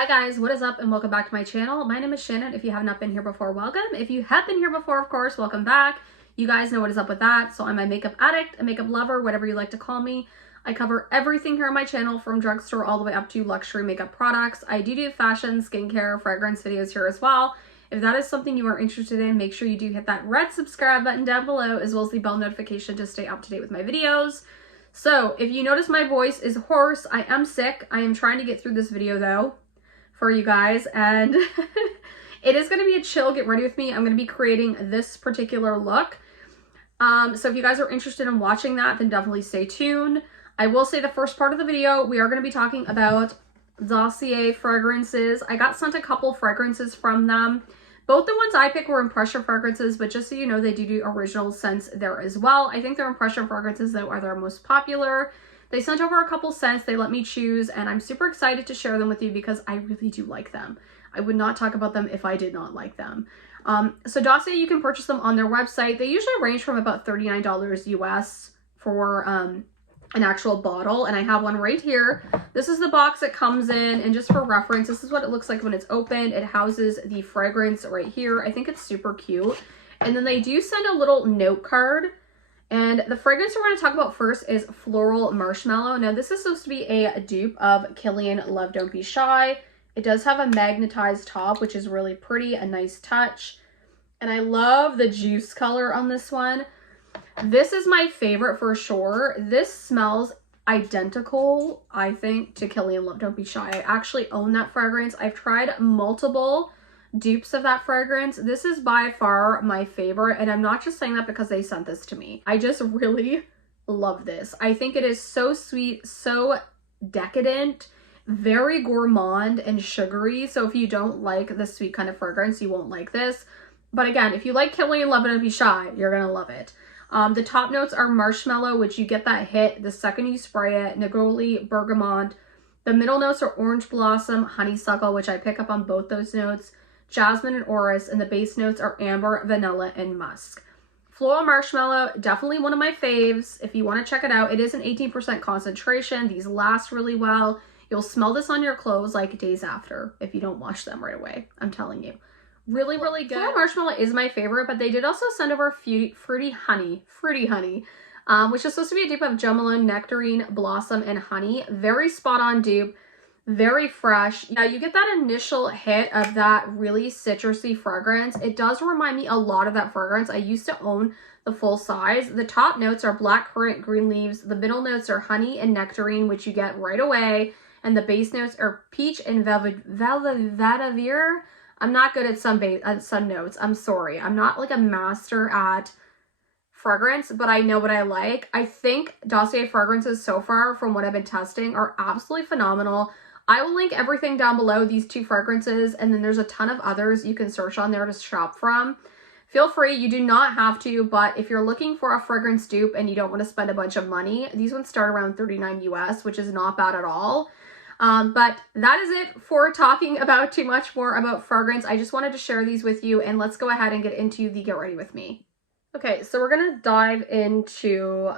Hi guys, what is up and welcome back to my channel. My name is Shannon. If you have not been here before, welcome. If you have been here before, of course, welcome back. You guys know what is up with that. So I'm a makeup addict, a makeup lover, whatever you like to call me. I cover everything here on my channel from drugstore all the way up to luxury makeup products. I do fashion, skincare, fragrance videos here as well. If that is something you are interested in, make sure you do hit that red subscribe button down below as well as the bell notification to stay up to date with my videos. So if you notice my voice is hoarse, I am sick. I am trying to get through this video though for you guys, and it is going to be a chill get ready with me. I'm going to be creating this particular look. So if you guys are interested in watching that, then definitely stay tuned. I will say the first part of the video, we are going to be talking about Dossier fragrances. I got sent a couple fragrances from them. Both the ones I picked were impression fragrances, but just so you know, they do original scents there as well. I think their impression fragrances though are their most popular. They sent over a couple scents, they let me choose, and I'm super excited to share them with you because I really do like them. I would not talk about them if I did not like them. So Dossier, you can purchase them on their website. They usually range from about $39 US for an actual bottle, and I have one right here. This is the box it comes in, and just for reference, this is what it looks like when it's opened. It houses the fragrance right here. I think it's super cute. And then they do send a little note card. And the fragrance we're going to talk about first is Floral Marshmallow. Now, this is supposed to be a dupe of Kilian Love Don't Be Shy. It does have a magnetized top, which is really pretty, a nice touch. And I love the juice color on this one. This is my favorite for sure. This smells identical, I think, to Kilian Love Don't Be Shy. I actually own that fragrance. I've tried multiple dupes of that fragrance. This is by far my favorite, and I'm not just saying that because they sent this to me. I just really love this. I think it is so sweet, so decadent, very gourmand and sugary. So if you don't like the sweet kind of fragrance, you won't like this. But again, if you like Kilian Love Don't Be Shy, you're gonna love it. The top notes are marshmallow, which you get that hit the second you spray it, Negoli, bergamot. The middle notes are orange blossom, honeysuckle, which I pick up on both those notes, jasmine and orris, and the base notes are amber, vanilla, and musk. Floral Marshmallow, definitely one of my faves. If you want to check it out, it is an 18% concentration. These last really well. You'll smell this on your clothes like days after if you don't wash them right away. I'm telling you. Really, really good. Floral Marshmallow is my favorite, but they did also send over Fruity Honey, which is supposed to be a dupe of Jo Malone, Nectarine, Blossom, and Honey. Very spot on dupe. Very fresh. Yeah, you get that initial hit of that really citrusy fragrance. It does remind me a lot of that fragrance. I used to own the full size. The top notes are black currant, green leaves. The middle notes are honey and nectarine, which you get right away. And the base notes are peach and vetiver. I'm not good at some notes. I'm sorry. I'm not like a master at fragrance, but I know what I like. I think Dossier fragrances so far from what I've been testing are absolutely phenomenal. I will link everything down below, these two fragrances, and then there's a ton of others you can search on there to shop from. Feel free, you do not have to, but if you're looking for a fragrance dupe and you don't want to spend a bunch of money, these ones start around $39 US, which is not bad at all. But that is it for talking about too much more about fragrance. I just wanted to share these with you, and let's go ahead and get into the Get Ready With Me. Okay, so we're going to dive into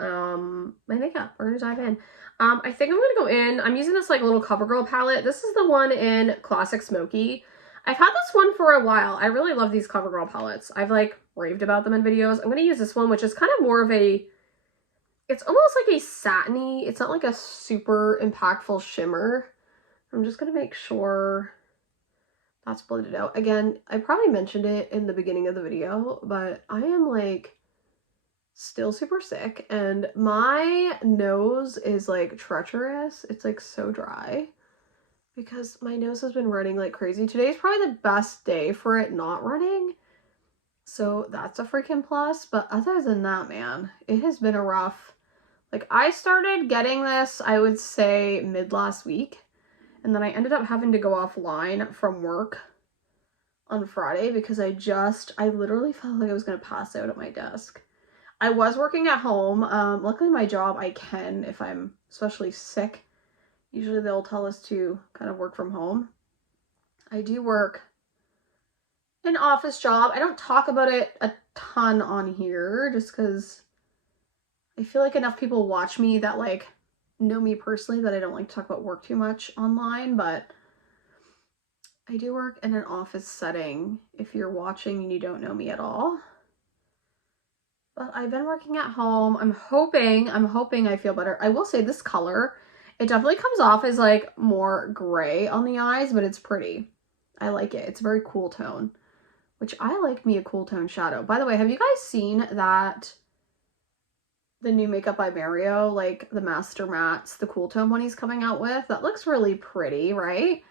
my makeup. We're going to dive in. I think I'm going to go in. I'm using this like little CoverGirl palette. This is the one in Classic Smoky. I've had this one for a while. I really love these CoverGirl palettes. I've like raved about them in videos. I'm going to use this one, which is kind of more of a, it's almost like a satiny. It's not like a super impactful shimmer. I'm just going to make sure that's blended out. Again, I probably mentioned it in the beginning of the video, but I am like still super sick and my nose is like treacherous. It's like so dry because my nose has been running like crazy. Today's probably the best day for it not running. So that's a freaking plus. But other than that, man, it has been a rough, like I started getting this, I would say mid last week. And then I ended up having to go offline from work on Friday because I literally felt like I was going to pass out at my desk. I was working at home. Luckily my job, I can, if I'm especially sick, usually they'll tell us to kind of work from home. I do work an office job. I don't talk about it a ton on here just because I feel like enough people watch me that like know me personally that I don't like to talk about work too much online, but I do work in an office setting, if you're watching and you don't know me at all. But I've been working at home. I'm hoping I feel better. I will say this color, it definitely comes off as like more gray on the eyes, but it's pretty. I like it. It's a very cool tone, which I like me a cool tone shadow. By the way, have you guys seen that the new makeup by Mario, like the Master Mattes, the cool tone one he's coming out with? That looks really pretty, right?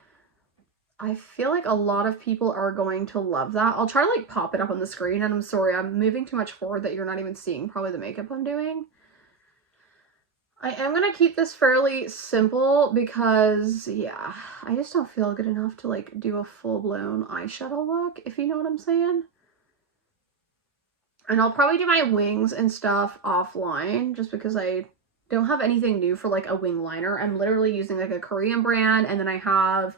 I feel like a lot of people are going to love that. I'll try to like pop it up on the screen, and I'm sorry, I'm moving too much forward that you're not even seeing probably the makeup I'm doing. I am going to keep this fairly simple because, yeah, I just don't feel good enough to like do a full-blown eyeshadow look, if you know what I'm saying. And I'll probably do my wings and stuff offline just because I don't have anything new for like a wing liner. I'm literally using like a Korean brand, and then I have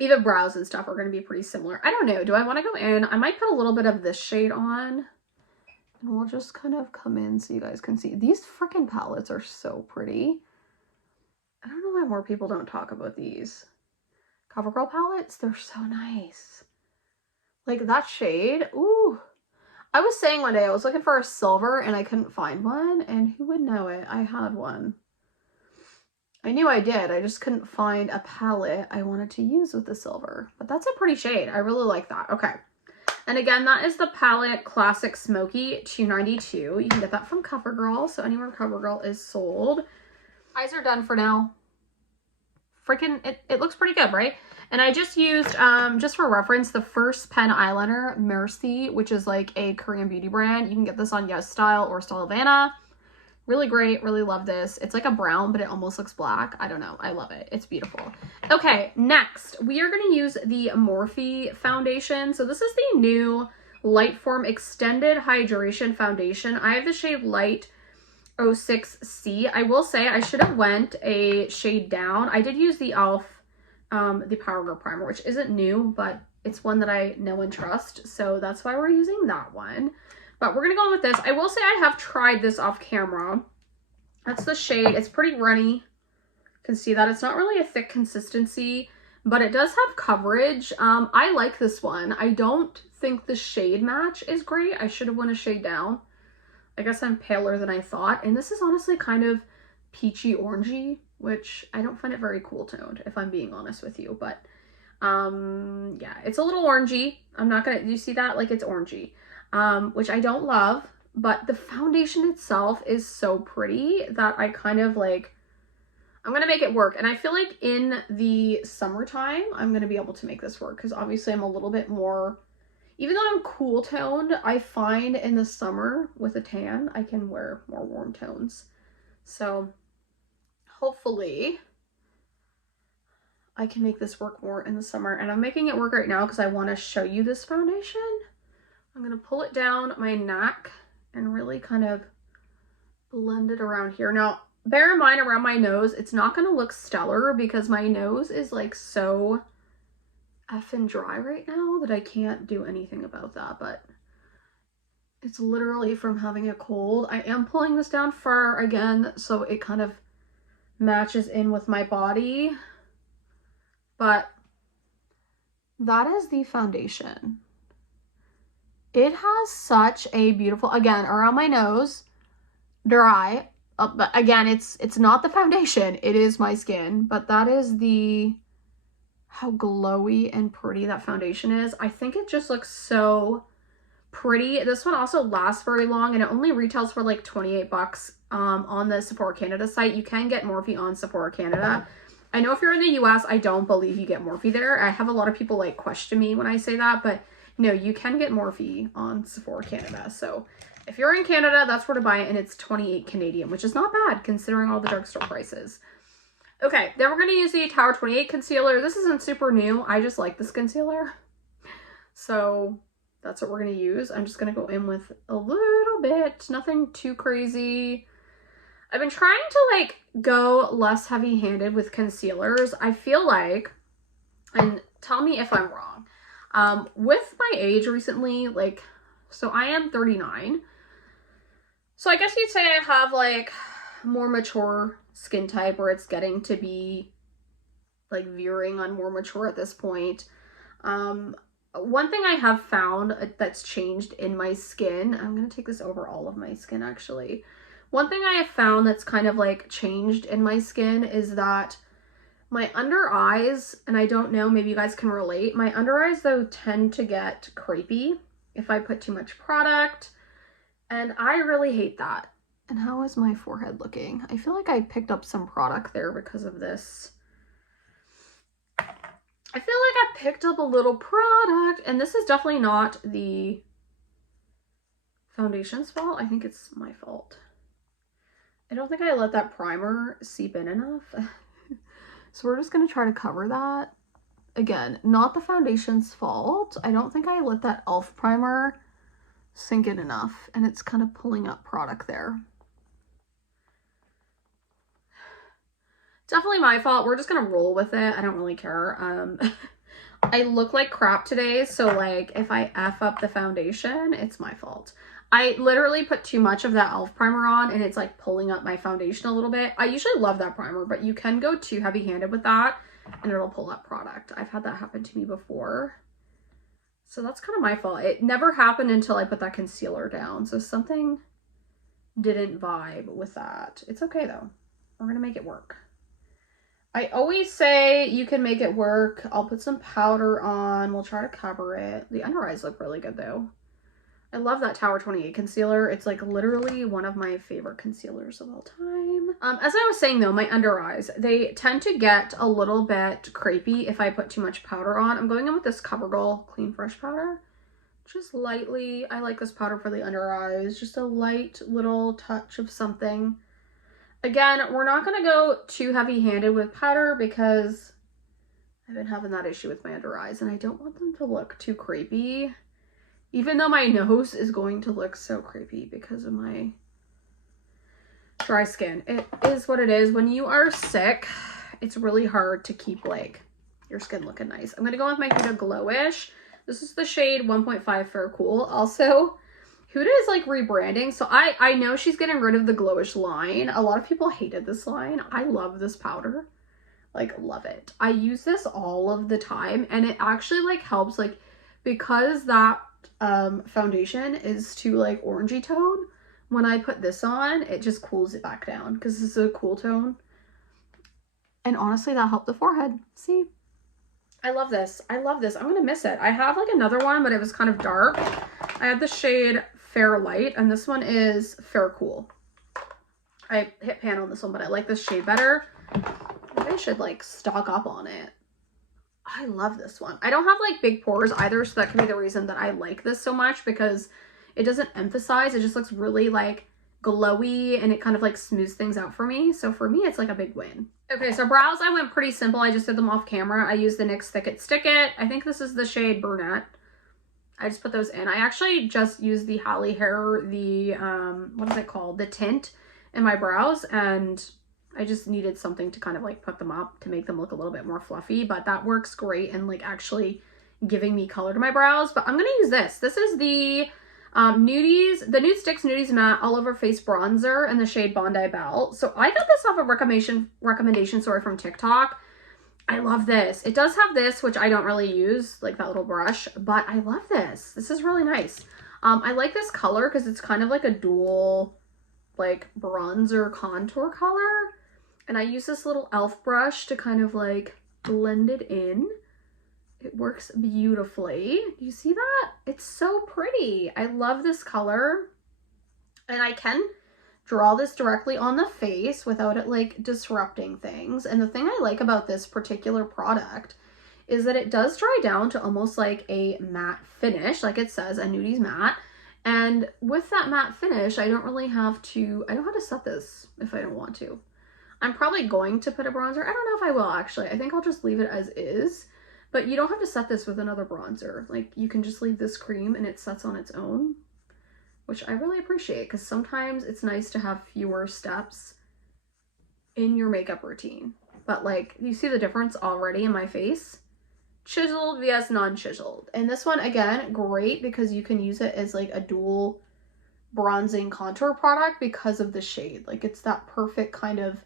even brows and stuff are going to be pretty similar. I don't know. Do I want to go in? I might put a little bit of this shade on, and we'll just kind of come in so you guys can see. These freaking palettes are so pretty. I don't know why more people don't talk about these. CoverGirl palettes, they're so nice. Like that shade, ooh. I was saying one day I was looking for a silver and I couldn't find one, and who would know it? I had one. I knew I did. I just couldn't find a palette I wanted to use with the silver. But that's a pretty shade. I really like that. Okay. And again, that is the palette Classic Smoky $2.92. You can get that from CoverGirl. So anywhere CoverGirl is sold. Eyes are done for now. Freaking, it looks pretty good, right? And I just used, just for reference, the first pen eyeliner, Mercy, which is like a Korean beauty brand. You can get this on Yes Style or Stylovana. Really great. Really love this. It's like a brown, but it almost looks black. I don't know. I love it. It's beautiful. Okay, next, we are going to use the Morphe foundation. So this is the new Lightform Extended Hydration Foundation. I have the shade Light 06C. I will say I should have went a shade down. I did use the e.l.f. The Power Girl Primer, which isn't new, but it's one that I know and trust. So that's why we're using that one. But we're going to go in with this. I will say I have tried this off camera. That's the shade. It's pretty runny. You can see that. It's not really a thick consistency, but it does have coverage. I like this one. I don't think the shade match is great. I should have went a shade down. I guess I'm paler than I thought. And this is honestly kind of peachy orangey, which I don't find it very cool toned, if I'm being honest with you. But yeah, it's a little orangey. I'm not gonna, you see that? Like, it's orangey. Which I don't love, but the foundation itself is so pretty that I kind of like, I'm going to make it work. And I feel like in the summertime, I'm going to be able to make this work because obviously I'm a little bit more, even though I'm cool toned, I find in the summer with a tan, I can wear more warm tones. So hopefully I can make this work more in the summer. And I'm making it work right now because I want to show you this foundation. I'm going to pull it down my neck and really kind of blend it around here. Now, bear in mind around my nose, it's not going to look stellar because my nose is like so effing dry right now that I can't do anything about that, but it's literally from having a cold. I am pulling this down far again so it kind of matches in with my body, but that is the foundation. It has such a beautiful, again, around my nose, dry. But again, it's not the foundation. It is my skin. But that is how glowy and pretty that foundation is. I think it just looks so pretty. This one also lasts very long, and it only retails for like 28 bucks on the Sephora Canada site. You can get Morphe on Sephora Canada. I know if you're in the US, I don't believe you get Morphe there. I have a lot of people like question me when I say that, but no, you can get Morphe on Sephora Canada. So if you're in Canada, that's where to buy it, and it's 28 Canadian, which is not bad considering all the drugstore prices. Okay, then we're going to use the Tower 28 concealer. This isn't super new. I just like this concealer. So that's what we're going to use. I'm just going to go in with a little bit, nothing too crazy. I've been trying to like go less heavy-handed with concealers. I feel like, and tell me if I'm wrong, with my age recently, like, so I am 39. So I guess you'd say I have like more mature skin type where it's getting to be like veering on more mature at this point. One thing I have found that's changed in my skin, I'm going to take this over all of my skin actually. One thing I have found that's kind of like changed in my skin is that my under eyes, and I don't know, maybe you guys can relate, my under eyes though tend to get crepey if I put too much product, and I really hate that. And how is my forehead looking? I feel like I picked up some product there because of this. I feel like I picked up a little product, and this is definitely not the foundation's fault. I think it's my fault. I don't think I let that primer seep in enough. So we're just going to try to cover that. Again, not the foundation's fault. I don't think I let that e.l.f. primer sink in enough, and it's kind of pulling up product there. Definitely my fault. We're just gonna roll with it. I don't really care. I look like crap today, so like if I F up the foundation, it's my fault. I literally put too much of that e.l.f. primer on, and it's like pulling up my foundation a little bit. I usually love that primer, but you can go too heavy-handed with that and it'll pull up product. I've had that happen to me before. So that's kind of my fault. It never happened until I put that concealer down. So something didn't vibe with that. It's okay though. We're gonna make it work. I always say you can make it work. I'll put some powder on. We'll try to cover it. The under eyes look really good though. I love that Tower 28 concealer. It's like literally one of my favorite concealers of all time. As I was saying though, my under eyes, they tend to get a little bit crepey if I put too much powder on. I'm going in with this CoverGirl Clean Fresh powder. Just lightly. I like this powder for the under eyes. Just a light little touch of something. Again, we're not going to go too heavy-handed with powder because I've been having that issue with my under eyes and I don't want them to look too crepey. Even though my nose is going to look so crepey because of my dry skin. It is what it is. When you are sick, it's really hard to keep like your skin looking nice. I'm going to go with my Huda Glowish. This is the shade 1.5 Fair Cool. Also, Huda is like rebranding, so I know she's getting rid of the Glowish line. A lot of people hated this line. I love this powder, like love it. I use this all of the time, and it actually like helps, like because that foundation is too like orangey tone. When I put this on, it just cools it back down because this is a cool tone. And honestly, that helped the forehead. See, I love this. I love this. I'm gonna miss it. I have like another one, but it was kind of dark. I had the shade Fair Light, and this one is Fair Cool. I hit pan on this one, but I like this shade better. Maybe I should like stock up on it. I love this one. I don't have like big pores either, so that can be the reason that I like this so much, because it doesn't emphasize. It just looks really like glowy, and it kind of like smooths things out for me. So for me, it's like a big win. Okay, so brows, I went pretty simple. I just did them off camera. I used the NYX Thick It Stick It. I think this is the shade Brunette. I just put those in. I actually just used the Halle Hair, the, what is it called? The tint in my brows, and I just needed something to kind of like put them up to make them look a little bit more fluffy, but that works great in like actually giving me color to my brows. But I'm going to use this. This is the Nude Sticks Nudies Matte All Over Face Bronzer in the shade Bondi Belle. So I got this off a recommendation story from TikTok. I love this. It does have this, which I don't really use, like that little brush, but I love this. This is really nice. I like this color because it's kind of like a dual like bronzer contour color. And I use this little e.l.f. brush to kind of like blend it in. It works beautifully. Do you see that? It's so pretty. I love this color. And I can draw this directly on the face without it like disrupting things. And the thing I like about this particular product is that it does dry down to almost like a matte finish, like it says, a Nudies matte. And with that matte finish, I don't really have to, I know how to set this if I don't want to. I'm probably going to put a bronzer. I don't know if I will actually. I think I'll just leave it as is. But you don't have to set this with another bronzer. Like you can just leave this cream and it sets on its own, which I really appreciate because sometimes it's nice to have fewer steps in your makeup routine. But like, you see the difference already in my face? Chiseled vs non-chiseled. And this one, again, great because you can use it as like a dual bronzing contour product because of the shade. Like it's that perfect kind of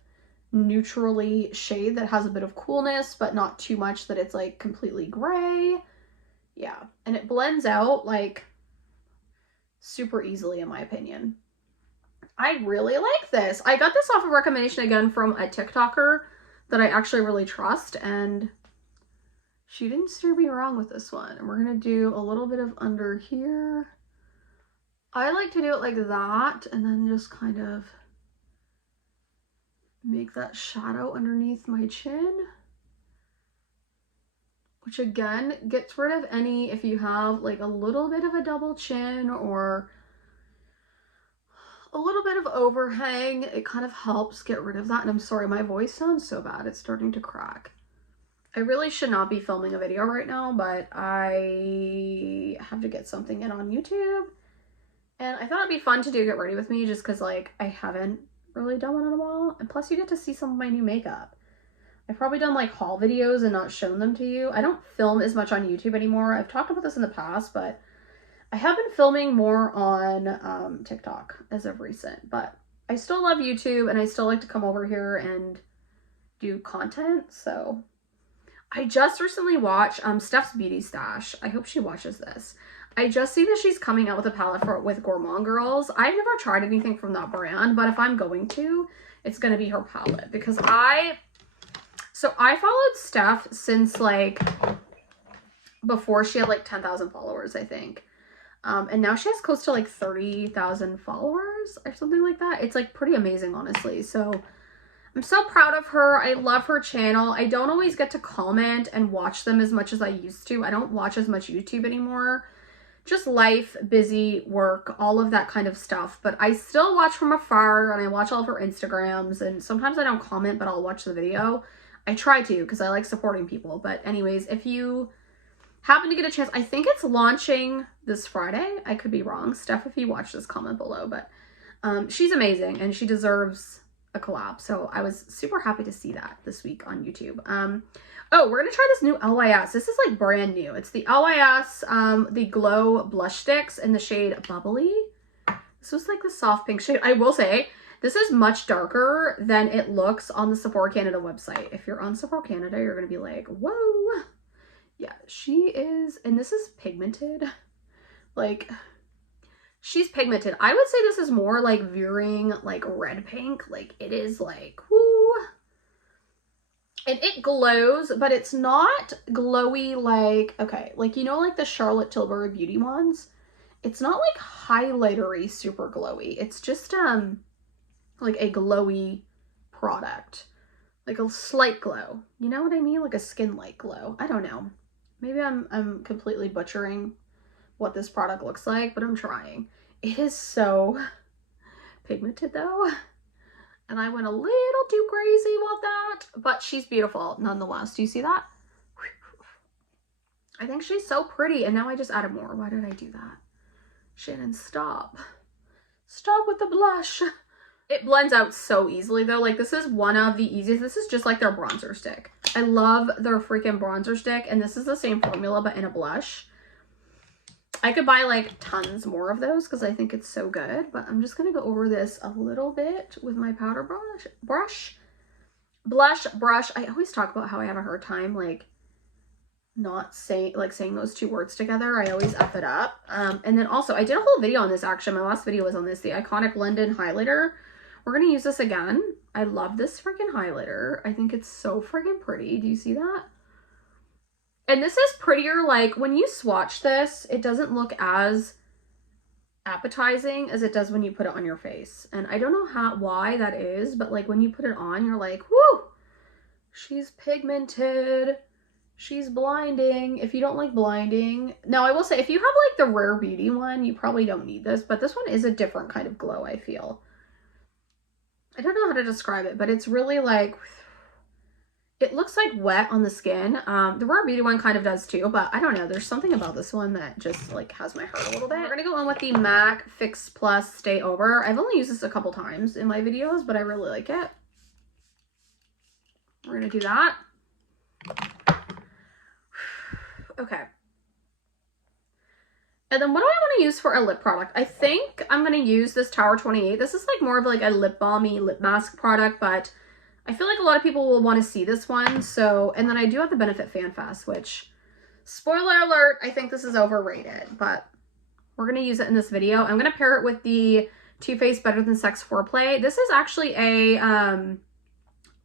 neutrally shade that has a bit of coolness, but not too much that it's like completely gray. Yeah, and it blends out like super easily in my opinion. I really like this. I got this off a recommendation again from a TikToker that I actually really trust, and she didn't steer me wrong with this one. And we're gonna do a little bit of under here. I like to do it like that and then just kind of make that shadow underneath my chin, which again gets rid of any, if you have like a little bit of a double chin or a little bit of overhang, it kind of helps get rid of that. And I'm sorry, my voice sounds so bad, it's starting to crack. I really should not be filming a video right now, but I have to get something in on YouTube. And I thought it'd be fun to do Get Ready with me just because like I haven't really done one in a while. And plus you get to see some of my new makeup. I've probably done like haul videos and not shown them to you. I don't film as much on YouTube anymore. I've talked about this in the past, but I have been filming more on TikTok as of recent. But I still love YouTube and I still like to come over here and do content. So I just recently watched Steph's Beauty Stash. I hope she watches this. I just see that she's coming out with a palette with Gourmand Girls. I've never tried anything from that brand, but if I'm going to, it's going to be her palette because I followed Steph since like before she had like 10,000 followers, I think. And now she has close to like 30,000 followers or something like that. It's like pretty amazing, honestly. So I'm so proud of her. I love her channel. I don't always get to comment and watch them as much as I used to. I don't watch as much YouTube anymore. Just life, busy, work, all of that kind of stuff. But I still watch from afar and I watch all of her Instagrams, and sometimes I don't comment, but I'll watch the video. I try to because I like supporting people. But anyways, if you happen to get a chance, I think it's launching this Friday. I could be wrong. Steph, if you watch this, comment below. But she's amazing and she deserves a collab. So I was super happy to see that this week on YouTube. Oh, we're gonna try this new LYS. This is like brand new. It's the LYS, the Glow Blush Sticks in the shade Bubbly. This was like the soft pink shade. I will say, this is much darker than it looks on the Sephora Canada website. If you're on Sephora Canada, you're gonna be like, whoa. Yeah, she is, and this is pigmented. Like, she's pigmented. I would say this is more like veering like red pink. Like it is like, whoo. And it glows, but it's not glowy like, okay, like, you know, like the Charlotte Tilbury Beauty ones. It's not like highlightery, super glowy. It's just, like a glowy product. Like a slight glow. You know what I mean? Like a skin-like glow. I don't know. Maybe I'm completely butchering what this product looks like, but I'm trying. It is so pigmented though. And I went a little too crazy with that, but she's beautiful nonetheless. Do you see that? I think she's so pretty, and now I just added more. Why did I do that? Shannon, stop. Stop with the blush. It blends out so easily though. Like this is one of the easiest. This is just like their bronzer stick. I love their freaking bronzer stick, and this is the same formula but in a blush. I could buy like tons more of those because I think it's so good, but I'm just going to go over this a little bit with my powder blush brush. I always talk about how I have a hard time like not saying those two words together. I always F it up. And then also I did a whole video on this actually. My last video was on this, the iconic London highlighter. We're going to use this again. I love this freaking highlighter. I think it's so freaking pretty. Do you see that? And this is prettier, like when you swatch this, it doesn't look as appetizing as it does when you put it on your face. And I don't know why that is, but like when you put it on, you're like, whoo, she's pigmented. She's blinding. If you don't like blinding. Now I will say, if you have like the Rare Beauty one, you probably don't need this, but this one is a different kind of glow, I feel. I don't know how to describe it, but it's really like, it looks like wet on the skin. The Rare Beauty one kind of does too, but I don't know. There's something about this one that just like has my heart a little bit. We're gonna go in with the MAC Fix Plus Stay Over. I've only used this a couple times in my videos, but I really like it. We're gonna do that. Okay. And then what do I want to use for a lip product? I think I'm going to use this Tower 28. This is like more of like a lip balmy lip mask product, but I feel like a lot of people will want to see this one. So, and then I do have the Benefit Fan Fest, which, spoiler alert, I think this is overrated, but we're going to use it in this video. I'm going to pair it with the Too Faced Better Than Sex Foreplay. This is actually a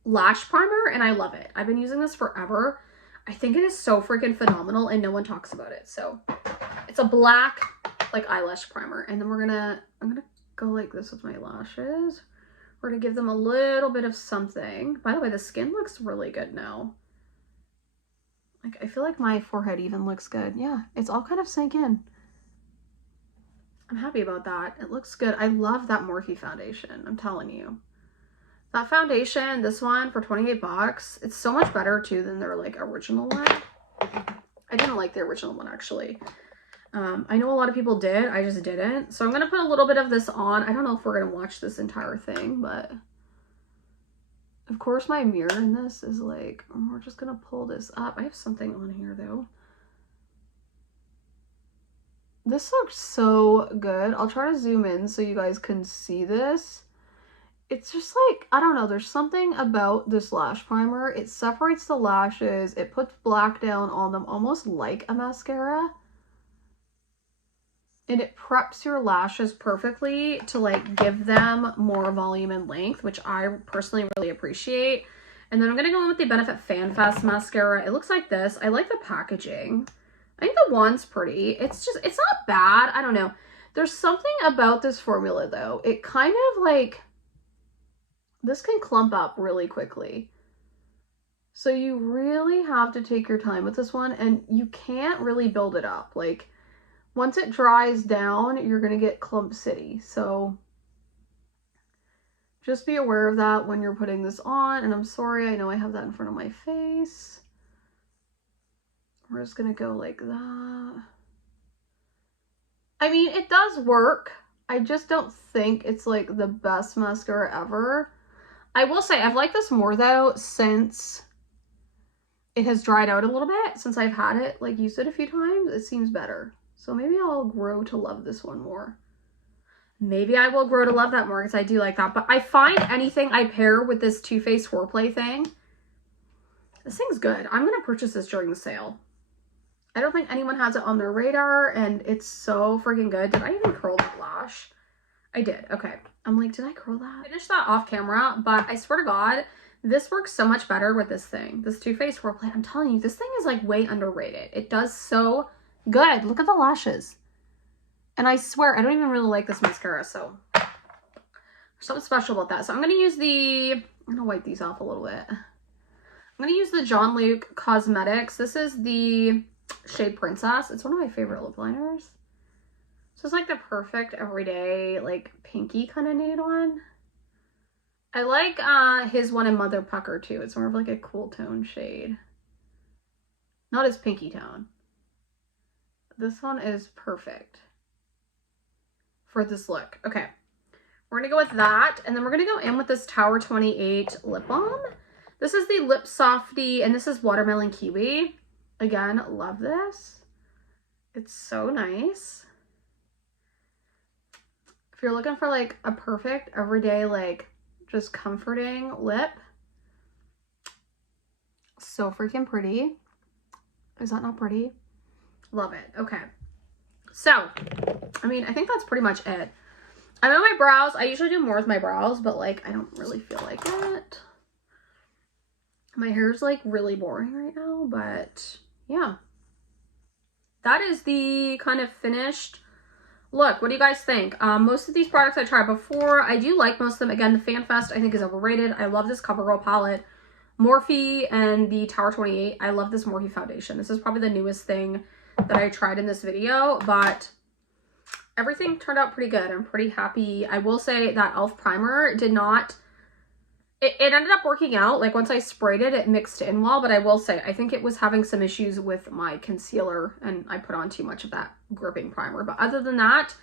lash primer, and I love it. I've been using this forever. I think it is so freaking phenomenal, and no one talks about it. So it's a black like eyelash primer, and then I'm gonna go like this with my lashes. We're gonna give them a little bit of something. By the way, the skin looks really good now. Like, I feel like my forehead even looks good. Yeah, it's all kind of sank in. I'm happy about that. It looks good. I love that Morphe foundation, I'm telling you. That foundation, this one for 28 bucks, it's so much better too than their like original one. I didn't like the original one actually. I know a lot of people did, I just didn't. So I'm gonna put a little bit of this on. I don't know if we're gonna watch this entire thing, but of course my mirror in this is like, we're just gonna pull this up. I have something on here though. This looks so good. I'll try to zoom in so you guys can see this. It's just like, I don't know, there's something about this lash primer. It separates the lashes. It puts black down on them almost like a mascara. And it preps your lashes perfectly to like give them more volume and length, which I personally really appreciate. And then I'm going to go in with the Benefit Fan Fest mascara. It looks like this. I like the packaging. I think the wand's pretty. It's not bad. I don't know. There's something about this formula though. It kind of like, this can clump up really quickly. So you really have to take your time with this one, and you can't really build it up. Like, once it dries down, you're going to get clump city. So just be aware of that when you're putting this on. And I'm sorry, I know I have that in front of my face. We're just going to go like that. I mean, it does work. I just don't think it's like the best mascara ever. I will say I've liked this more though since it has dried out a little bit. Since I've had it, like used it a few times, it seems better. So maybe I'll grow to love this one more. Maybe I will grow to love that more because I do like that. But I find anything I pair with this Too Faced Foreplay thing, this thing's good. I'm going to purchase this during the sale. I don't think anyone has it on their radar, and it's so freaking good. Did I even curl that lash? I did. Okay. I'm like, did I curl that? I finished that off camera, but I swear to God, this works so much better with this thing. This Too Faced Foreplay. I'm telling you, this thing is like way underrated. It does so good. Look at the lashes. And I swear, I don't even really like this mascara, so there's something special about that. So I'm going to use I'm going to wipe these off a little bit. I'm going to use the John Luke Cosmetics. This is the shade Princess. It's one of my favorite lip liners. So it's like the perfect everyday, like pinky kind of nude one. I like his one in Mother Pucker too. It's more of like a cool tone shade. Not as pinky tone. This one is perfect for this look. Okay. We're going to go with that. And then we're going to go in with this Tower 28 lip balm. This is the Lip Softy, and this is Watermelon Kiwi. Again, love this. It's so nice. If you're looking for like a perfect everyday, like just comforting lip, so freaking pretty. Is that not pretty? Love it. Okay. So, I mean, I think that's pretty much it. I'm on my brows. I usually do more with my brows, but like, I don't really feel like it. My hair's like really boring right now, but yeah. That is the kind of finished look. What do you guys think? Most of these products I tried before. I do like most of them. Again, the Fan Fest I think is overrated. I love this CoverGirl palette. Morphe and the Tower 28. I love this Morphe foundation. This is probably the newest thing that I tried in this video, but everything turned out pretty good. I'm pretty happy. I will say that e.l.f. primer did not, it ended up working out. Like once I sprayed it, it mixed in well, but I will say, I think it was having some issues with my concealer and I put on too much of that gripping primer. But other than that,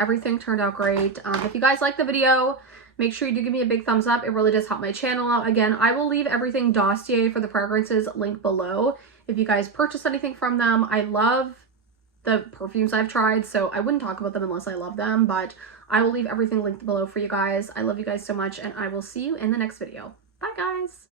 everything turned out great. If you guys liked the video, make sure you do give me a big thumbs up. It really does help my channel out. Again, I will leave everything Dossier for the fragrances link below. If you guys purchase anything from them, I love the perfumes I've tried, so I wouldn't talk about them unless I love them, but I will leave everything linked below for you guys. I love you guys so much, and I will see you in the next video. Bye, guys.